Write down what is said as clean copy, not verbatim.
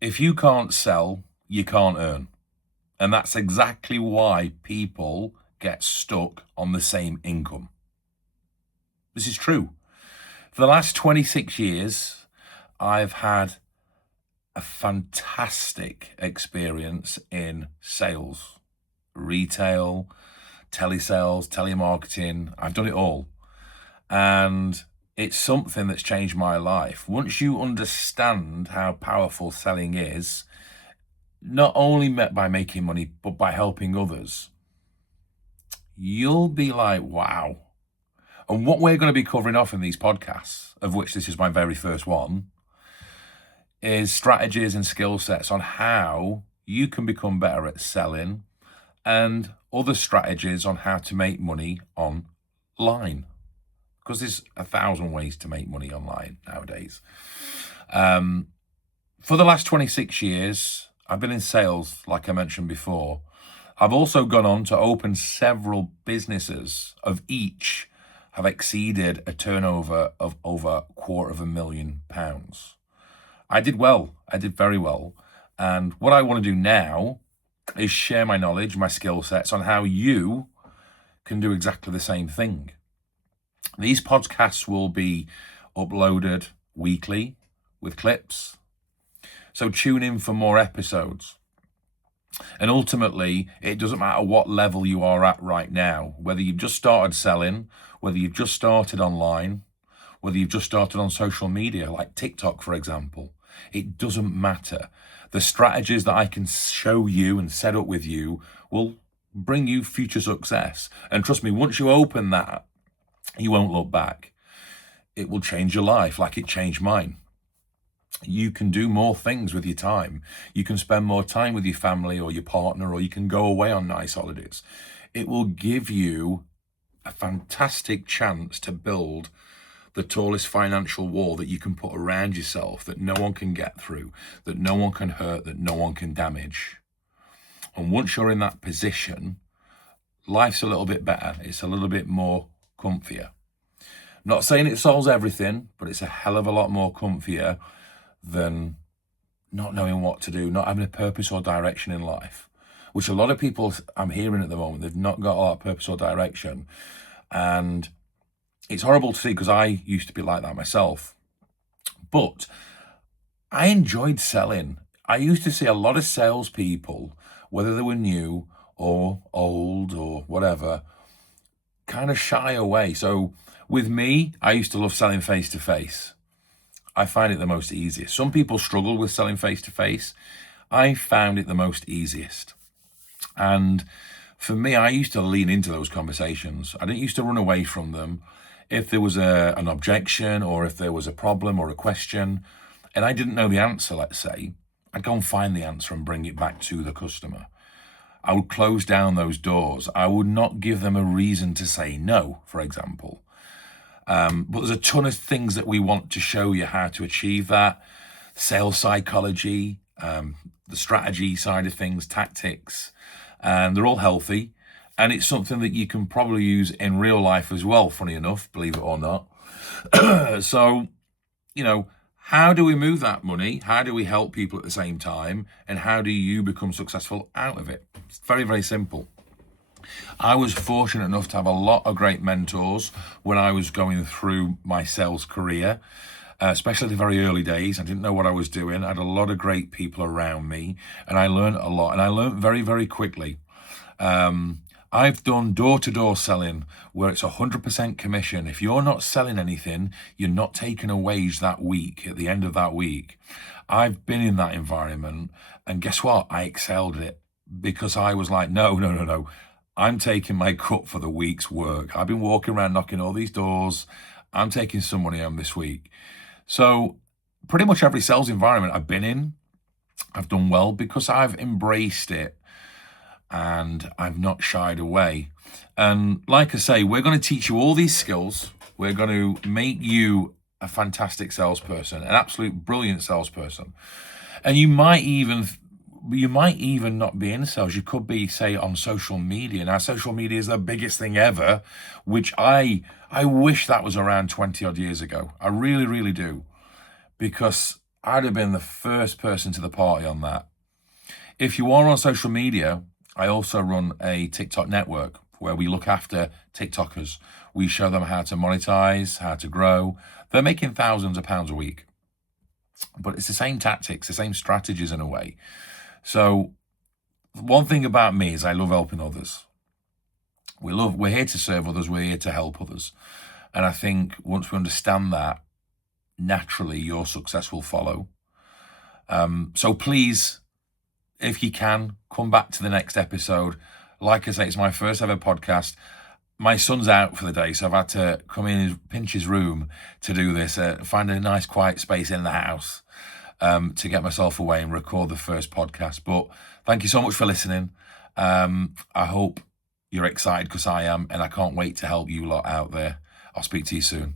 if you can't sell, you can't earn. And that's exactly why people get stuck on the same income. This is true. For the last 26 years, I've had a fantastic experience in sales, retail, telesales, telemarketing. I've done it all. And it's something that's changed my life. Once you understand how powerful selling is, not only met by making money, but by helping others, you'll be like, wow. And what we're going to be covering off in these podcasts, of which this is my very first one, is strategies and skill sets on how you can become better at selling and other strategies on how to make money online. Because there's 1,000 ways to make money online nowadays. For the last 26 years, I've been in sales, like I mentioned before. I've also gone on to open several businesses, of each have exceeded a turnover of over £250,000. I did well. I did very well. And what I want to do now is share my knowledge, my skill sets on how you can do exactly the same thing. These podcasts will be uploaded weekly with clips. So tune in for more episodes. And ultimately, it doesn't matter what level you are at right now, whether you've just started selling, whether you've just started online, whether you've just started on social media, like TikTok, for example. It doesn't matter. The strategies that I can show you and set up with you will bring you future success. And trust me, once you open that, you won't look back. It will change your life like it changed mine. You can do more things with your time. You can spend more time with your family or your partner, or you can go away on nice holidays. It will give you a fantastic chance to build the tallest financial wall that you can put around yourself, that no one can get through, that no one can hurt, that no one can damage. And once you're in that position, life's a little bit better. It's a little bit more comfier. Not saying it solves everything, but it's a hell of a lot more comfier than not knowing what to do, not having a purpose or direction in life, which a lot of people I'm hearing at the moment, they've not got a lot of purpose or direction. And it's horrible to see, because I used to be like that myself. But I enjoyed selling. I used to see a lot of salespeople, whether they were new or old or whatever, kind of shy away. So with me, I used to love selling face to face. I find it the most easiest. Some people struggle with selling face to face. I found it the most easiest. And for me, I used to lean into those conversations. I didn't used to run away from them. If there was an objection, or if there was a problem or a question, and I didn't know the answer, let's say, I'd go and find the answer and bring it back to the customer. I would close down those doors. I would not give them a reason to say no, for example. But there's a ton of things that we want to show you how to achieve that. Sales psychology, the strategy side of things, tactics, and they're all healthy. And it's something that you can probably use in real life as well, funny enough, believe it or not. So, how do we move that money? How do we help people at the same time? And how do you become successful out of it? It's very, very simple. I was fortunate enough to have a lot of great mentors when I was going through my sales career, especially the very early days. I didn't know what I was doing. I had a lot of great people around me, and I learned a lot, and I learned very, very quickly. I've done door-to-door selling where it's 100% commission. If you're not selling anything, you're not taking a wage that week, at the end of that week. I've been in that environment, and guess what? I excelled at it, because I was like, no. I'm taking my cut for the week's work. I've been walking around knocking all these doors. I'm taking some money home this week. So pretty much every sales environment I've been in, I've done well, because I've embraced it and I've not shied away. And like I say, we're going to teach you all these skills. We're going to make you a fantastic salesperson, an absolute brilliant salesperson. And you might even not be in sales. You could be, say, on social media. Now, social media is the biggest thing ever, which I wish that was around 20 odd years ago. I really, really do. Because I'd have been the first person to the party on that. If you are on social media, I also run a TikTok network where we look after TikTokers. We show them how to monetize, how to grow. They're making thousands of pounds a week. But it's the same tactics, the same strategies in a way. So one thing about me is I love helping others. We're here to serve others, we're here to help others. And I think once we understand that, naturally your success will follow. So please, if you can, come back to the next episode. Like I say, it's my first ever podcast. My son's out for the day, so I've had to come in and pinch his room to do this, find a nice quiet space in the house to get myself away and record the first podcast. But thank you so much for listening. I hope you're excited because I am, and I can't wait to help you lot out there. I'll speak to you soon.